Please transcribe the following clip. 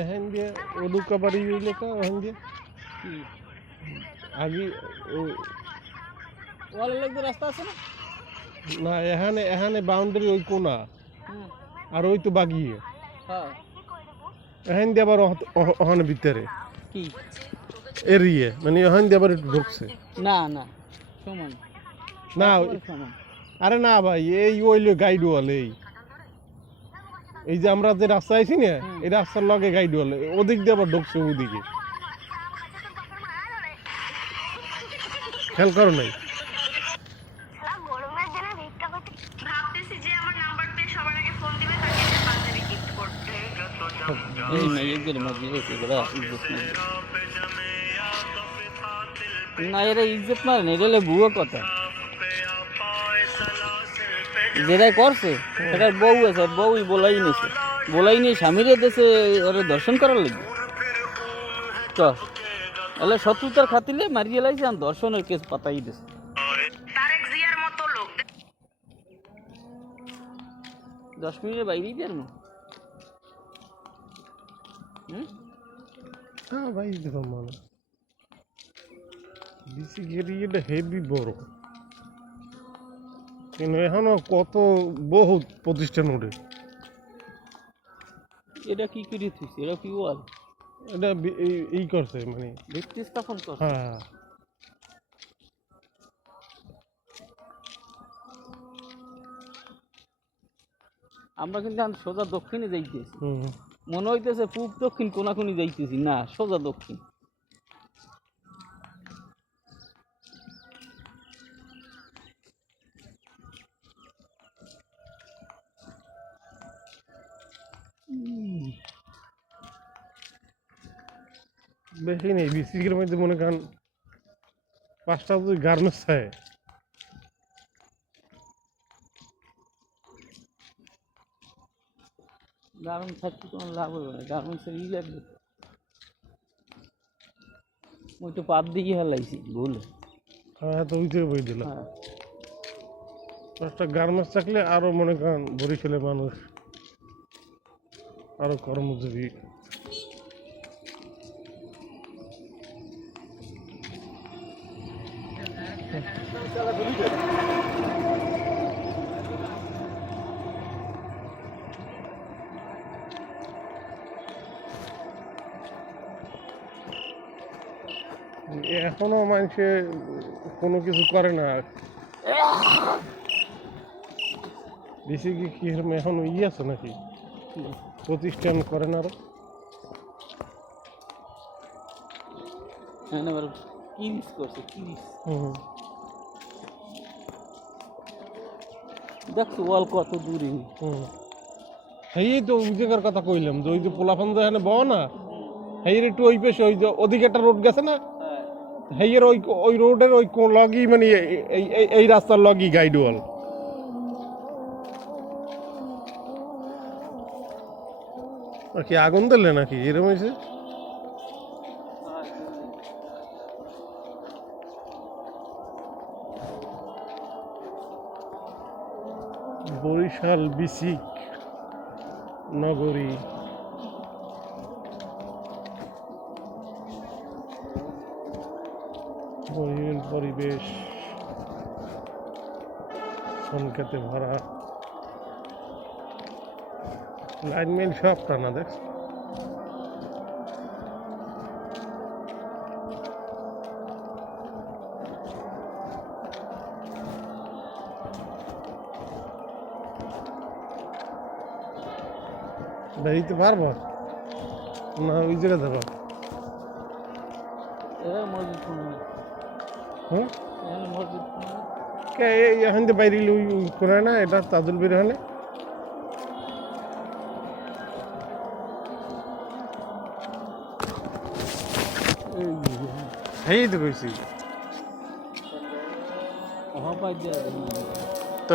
এখান দিয়ে ওদুকাবাড়ি লেখা ওখান দিয়ে আগে ওয়ালের লোক রাস্তা আছে না? না এখানে এখানে বাউন্ডারি ওই কোনা আর ওই তো বাগিয়ে হ্যাঁ এখান দিয়ে আবার ওখানে ভিতরে কি এরিয়ে মানে এখান দিয়ে আবার একটু ঢুকছে না না সমান না সমান আরে না ভাই এই ওইল গাইড ওয়াল এই যে আমরা যে রাস্তা আইছি না এই রাস্তার লগে গাইড ওয়াল ওদিক দিয়ে আবার ঢুকছে ওদিকে খেয়াল করো নাই না এরা ইজ্জত মারে না এটা ভুয়ো কথা যেটাই করছে সেটার বউ আছে বউই বলাই নিয়ে স্বামীরে দেশে ওরা দর্শন করার লাগবে চ এলে শত্রুতার খাতিলে মারিয়ে লাগছে আর দর্শনের কেস পাতাই দিছে দশ মিনিটের বাইরেই দেন হ্যাঁ ভাই দেখো মানে বিসি এরিয়াটা হেভি বড় কিন্তু এখনো কত বহুত প্রতিষ্ঠান ওঠে এটা কি করে থুইছে এটা কি ওয়াল এটা এই করছে মানে ভিত্তি স্থাপন করছে হ্যাঁ আমরা কিন্তু সোজা দক্ষিণে যাইতেছি মনে হইতেছে পূব দক্ষিণ কোনাকুনি যাইতেছি না সোজা দক্ষিণ বেশি নেই বিসিকের মধ্যে মনে করেন 5টা যদি গার্মেন্টস হয় গার্মেন্টস থাকতে কোনো লাভ হবে না গার্মেন্টসের ই লাগবে ওই তো পাত দিয়ে হলাইছি ভুল হ্যাঁ তো ওই থেকে বই দিল 5টা গার্মেন্টস থাকলে আরো মনে করেন বরিশালের মানুষ আরো কর্মজীবী এখনো মানুষে কোনো কিছু করে না বেশি কি এখন আছে নাকি প্রতিষ্ঠান করে না আরো দেখছো ওয়াল কত দূরে সেই তো ওই জায়গার কথা কইলাম যে ওই যে পোলাফান এখানে বহ না হেয়ের একটু ওই পেশে ওই যে ওদিকে একটা রোড গেছে না হেয়ের ওই রোডের ওই লগই মানে এই রাস্তার লগই গাইড ওয়াল আর কি আগুন দিলে নাকি এরকম হয়েছে বরিশাল বিসিক নগরী পরিবেশ সংকেতে ভরা লাইন মেল সব টানা দেখ বেরিতে পারবো না ওই জায়গা যাবো হ্যাঁ এখন তো বাইরে করে না এটা তাজুল বের হলে এই তো কইছি তো